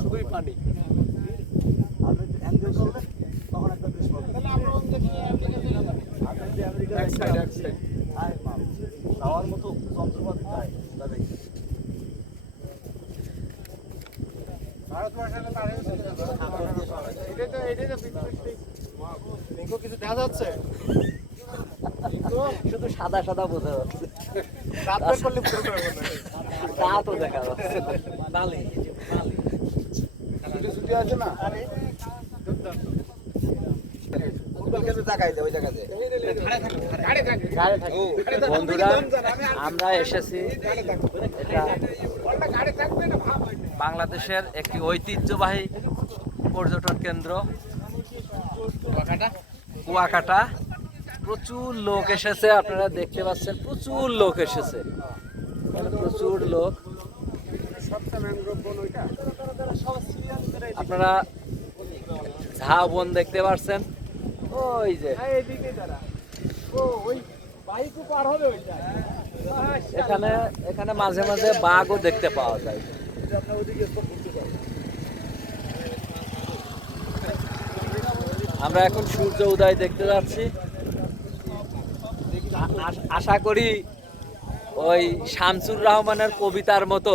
শুধুই পানি। খাওয়ার মতো যন্ত্রপাতি চাই তাদের। কিছু দেখা যাচ্ছে শুধু সাদা সাদা বোঝা যাচ্ছে, রাত বের করলে তা তো দেখা যাচ্ছে নালি ছুটি আছে না বন্ধুরা আমরা এসেছি এটা বাংলাদেশের একটি ঐতিহ্যবাহী পর্যটন কেন্দ্র কুয়াকাটা। প্রচুর লোক এসেছে, আপনারা দেখতে পাচ্ছেন প্রচুর লোক এসেছে, প্রচুর লোক। আপনারা ঝাউ বন দেখতে পাচ্ছেন, ওই যে এখানে এখানে মাঝে মাঝে বাঘও দেখতে পাওয়া যায়। আমরা এখন সূর্য উদয় দেখতে যাচ্ছি। আশা করি ওই শামসুর রহমানের কবিতার মতো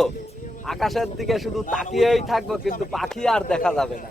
আকাশের দিকে শুধু তাকিয়েই থাকবো, কিন্তু পাখি আর দেখা যাবে না।